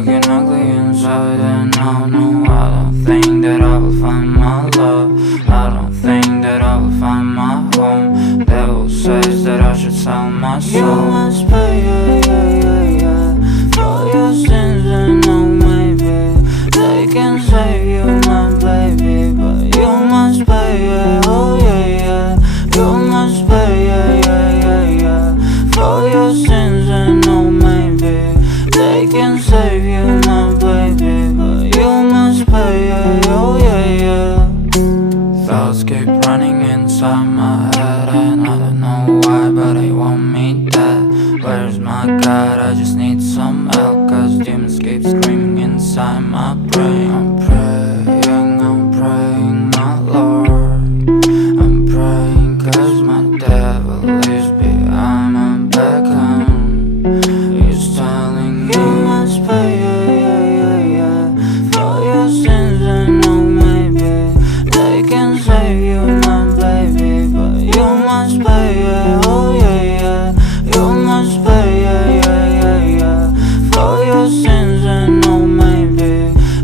fucking ugly inside, and no, I don't think that I will find my love. I don't think that I will find my home. Devil says that I should sell my soul. You must pay, for your sins, and no, maybe they can save you, my baby, but you must pay, oh yeah, you must pay, for your sins, and no, maybe they can save you, my baby, but you must pay, oh yeah. Thoughts keep running inside my head, and I don't know why, but they want me dead. Where's my God? I just need some help, cause demons keep screaming inside my brain. I'm praying, my Lord. I'm praying cause my devil is behind my back, and he's telling me you must pay, for your sins, and no, maybe they can save you, my baby, but you must pay, oh yeah, you must pay, for your sins, and no, maybe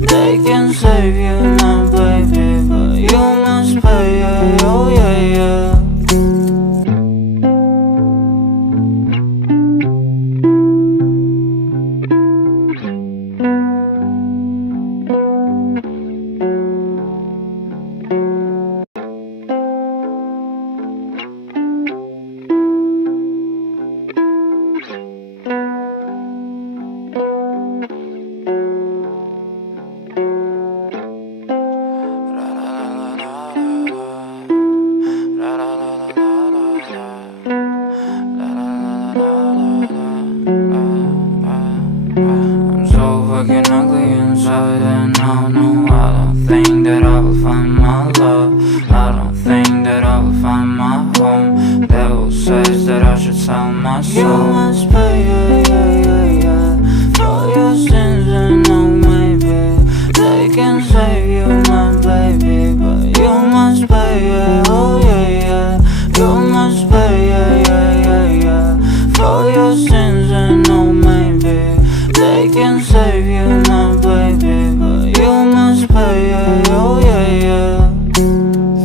they can save you, my baby, but you must pay, oh yeah. I'm so fucking ugly inside, and no, I don't think that I will find my love. I don't think that I will find my home. Devil says that I should sell my soul. You must pay, for your sins, and no, maybe they can save you, my baby, but you must pay, oh yeah, you must pay, for your sins, and no, maybe they can save you, my baby, but you must pay, oh yeah.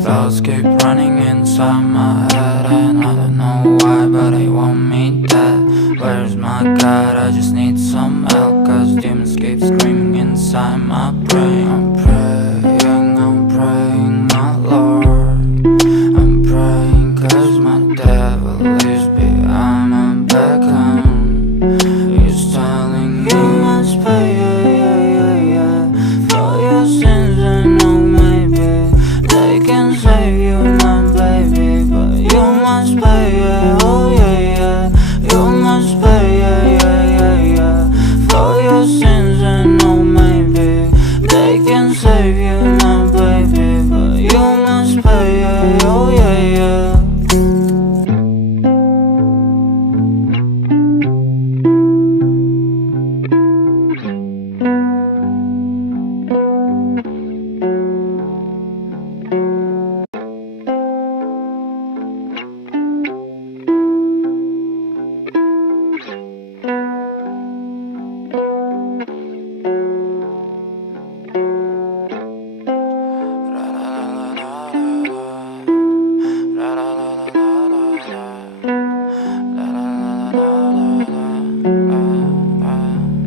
Thoughts keep running inside my head, and I don't know why, but they want me dead. Where's my God? I just need some help, cause demons keep screaming inside my brain. I'm praying, my Lord. I'm praying cause my devil is behind my back, and he's telling me you must pay, for your sins, and no, maybe they can save you, my baby, but you must pay, oh yeah, you must pay, for your sins, and no, maybe they can save you, my baby, but you must pay, oh yeah.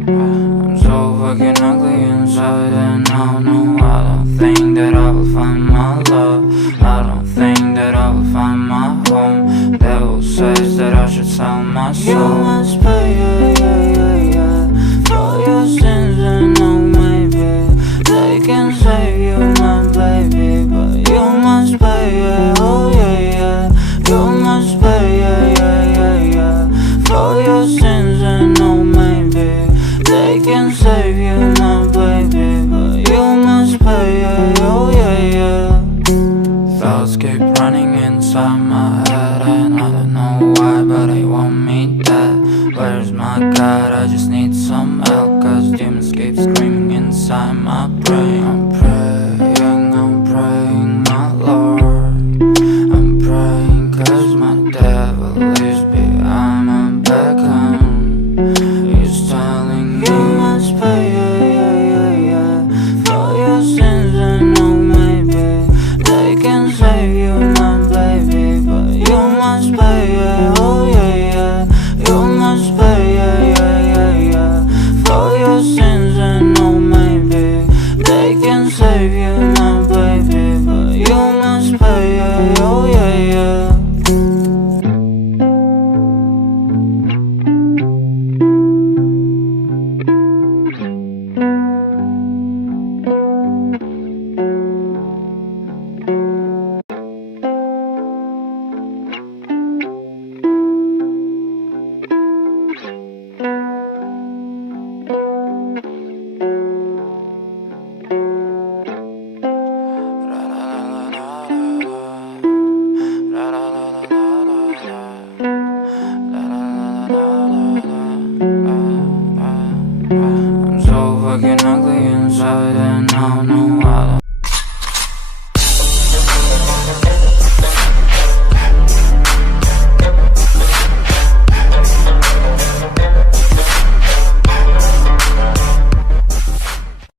I'm so fucking ugly inside, and no, I don't think that I will find my love. I don't think that I will find my home. Devil says that I should sell my soul. You must pay, for your sins, and no, maybe they can save you, my baby, but you must pay, oh yeah, you must pay, for your sins, and no, maybe they can save you, my baby, but you must pay, oh yeah. Thoughts keep running inside my head, and I don't know why, but they want me dead. Where's my God? I just need some help, cause demons keep screaming inside my brain. I'm praying, my Lord. I'm praying cause my devil is behind my back, and he's telling me you must pay, inside and out. No,